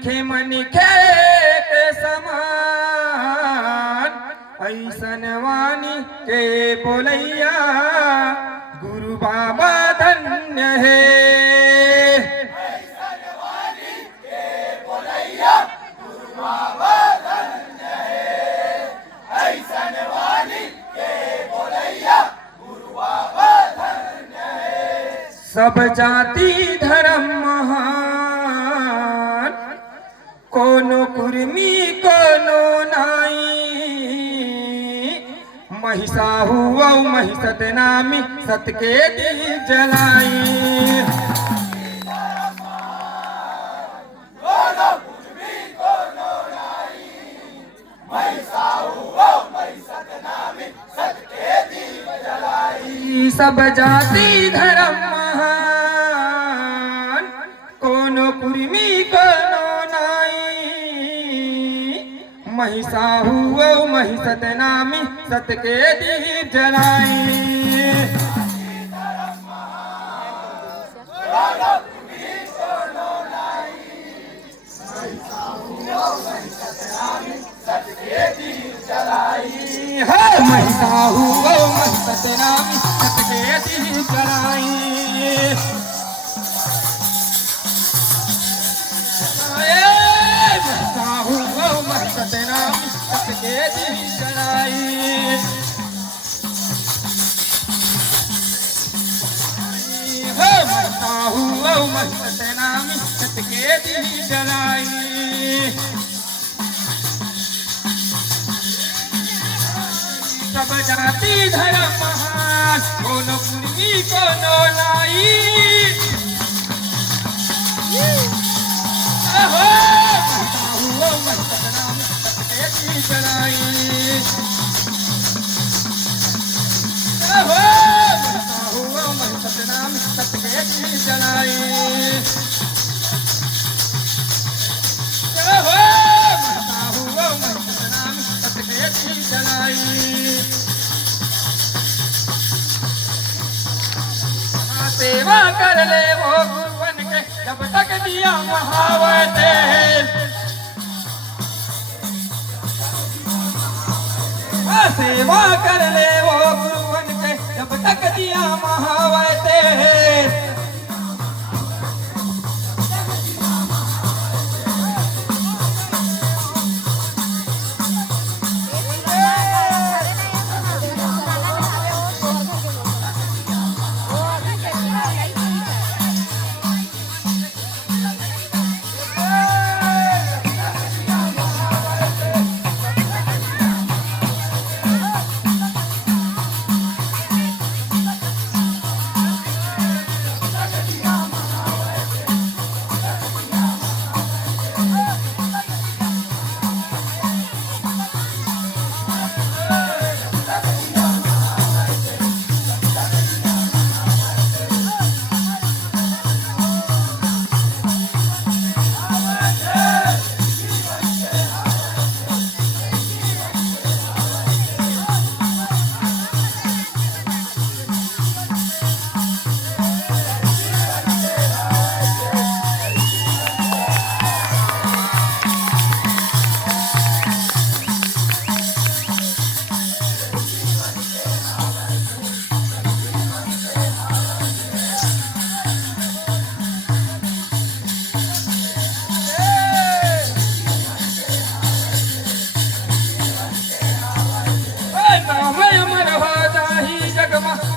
मनखे के समान ऐसन वाणी के बोलैया गुरु बाबा धन्य है। ऐसन वाणी के बोलैया गुरु बाबा धन्य है। ऐसन वाणी के बोलैया गुरु बाबा धन्य है। सब जाति धर्म महान कोनो कुर्मी कोनो नाई महिषाहु महिषत नामी सत के दी जलाई। कोनो कुर्मी कोनो नाई महिषाहु महिषत नामी सत के दीप जलाई। सब जाति धर्म महान कोनो कुर्मी कोनो नाई महिषाहु महिषत नामी सत के दीप जलाई। कोनो कुर्मी कोनो नाई महिषाहु महिषत नामी सत के दीप जलाई। महिषाहु महिषत नामी सत के दीप जलाई। महिषाहु महिषत नामी सत के दीप जलाई। महिषाहु महिषत नामी सत के दीप जलाई। सब जाति धर्म महान कोनो कुर्मी कोनो नाई महिषाहु महिषत नामी सत के दीप जलाई। महिषाहु महिषत नामी सत के दीप जलाई। महिषाहु महिषत नामी सत के दीप जलाई। सेवा कर ले वो गुरुवन के जब तक दिया महावते। सेवा कर ले वो गुरुवन के जब तक दिया महावते।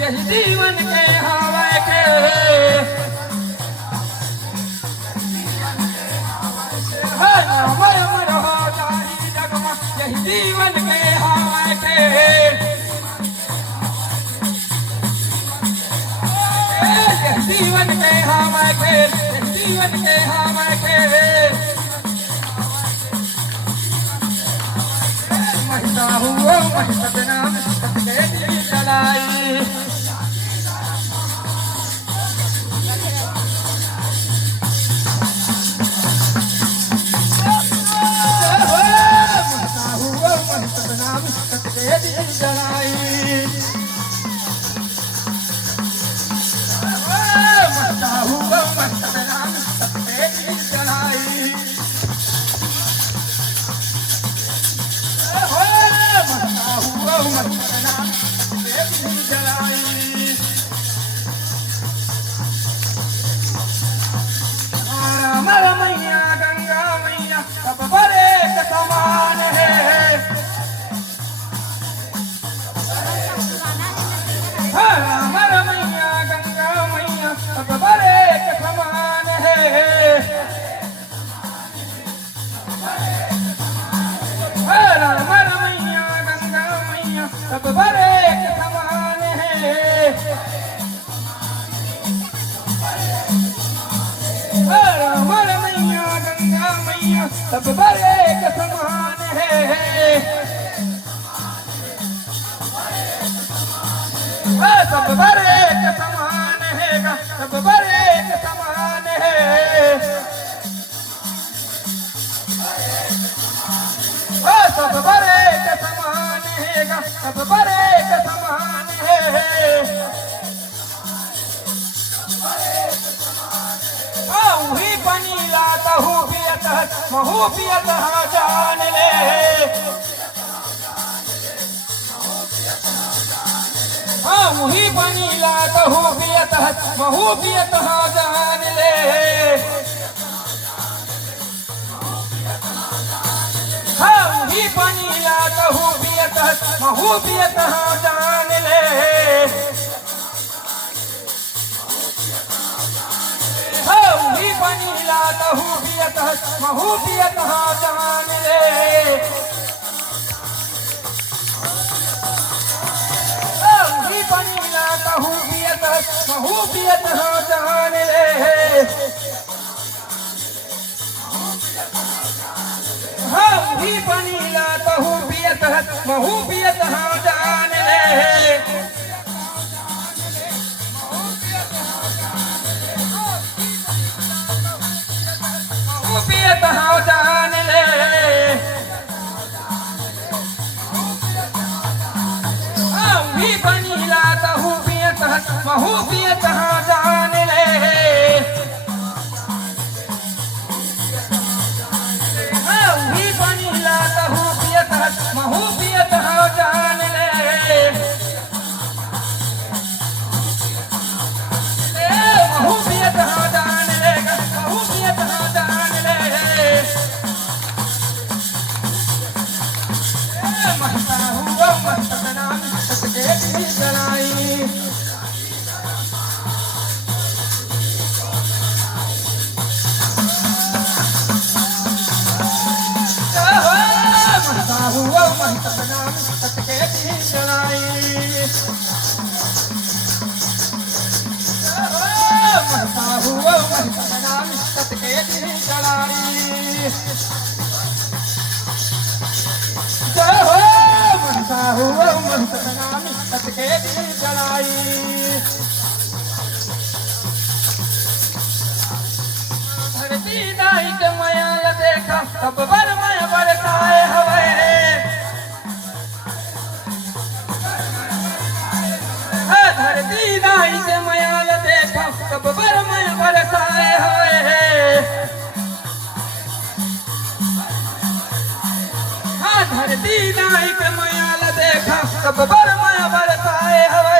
यही जीवन के हवा के अमर हो जाही जगमा यही जीवन के हवा के। जीवन के हवा के जीवन के हवा के। महिषाहु महिषत नामी सत के दीप जलाई। सब पर एक समान है। सब पर एक समान है, सब पर एक समान है। सब पर एक समान है, सब पर एक समान है। वही पनीला कहूबियत महूबियत जान ले। वही पनीला कहूबियत महूबियत जान ले। वही पनीला कहूबियत महूबियत जान ले। वही पनीला कहूबियत महूबियत जान ले। वही पनीला कहूबियत महूबियत जान ले। वही पनीला कहूबियत महूबियत जान ले। महूबियत जान ले। वही पनीला कहूबियत महूबियत जान ले। वही पनीला कहूबियत महूबियत जान ले। महूबियत जान ले, महूबियत जान ले। महता हुआ महत नाम सतके दी जलाई। महता हुआ महत नाम सतके दी जलाई। महता हुआ महत नाम सतके दी जलाई। महता हुआ महत नाम सतके दी जलाई। धरती दाई के मयाल देखा सब बर मय बरसाए हवे। धरती दाई के मयाल देखा सब बर मय बरसाए हवे। धरती दाई के मयाल देखा सब बर मय बरसाए हवे।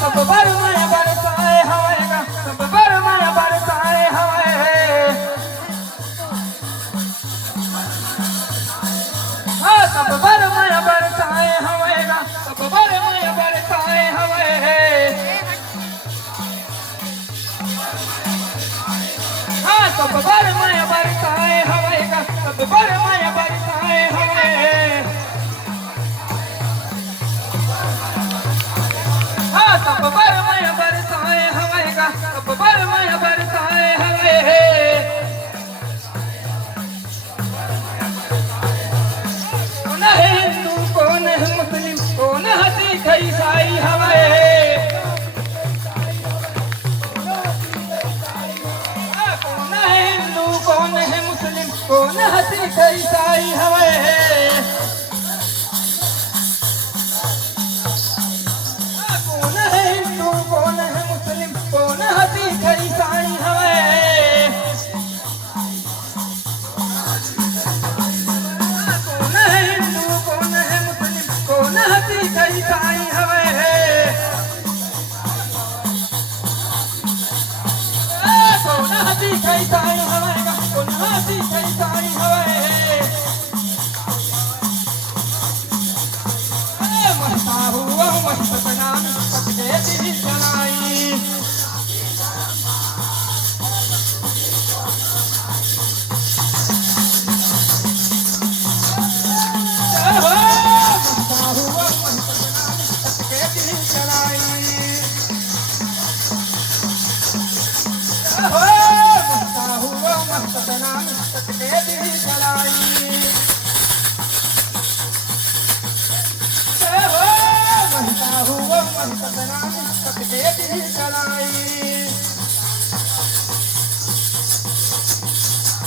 सब बर मय बरसाए हवे, सब बर मय बरसाए हवे। सब बर मय बरसाए हवे, सब बर मय बरसाए हवे। सब बर मय बरसाए हवे, सब बर मय बरसाए हवे। सब बर मय बरसाए हवे, सब बर मय बरसाए हवे। कौन है हिंदू कौन है मुस्लिम कौन है सिख ईसाई हवे। कौन है हिंदू कौन है मुस्लिम कौन है सिख ईसाई हवे। कौन है हिंदू कौन है मुस्लिम कौन है सिख ईसाई हवे। कौन है हिंदू कौन है मुस्लिम कौन है सिख ईसाई हवे। कौन है सिख ईसाई हवे, कौन है सिख ईसाई हवे। महता हुआ महत नाम सतके दी जलाई। महता हुआ महत नाम सतके दी जलाई। वही सतनामी सतके दी चलाई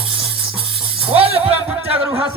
बोल प्रभु जगरुहा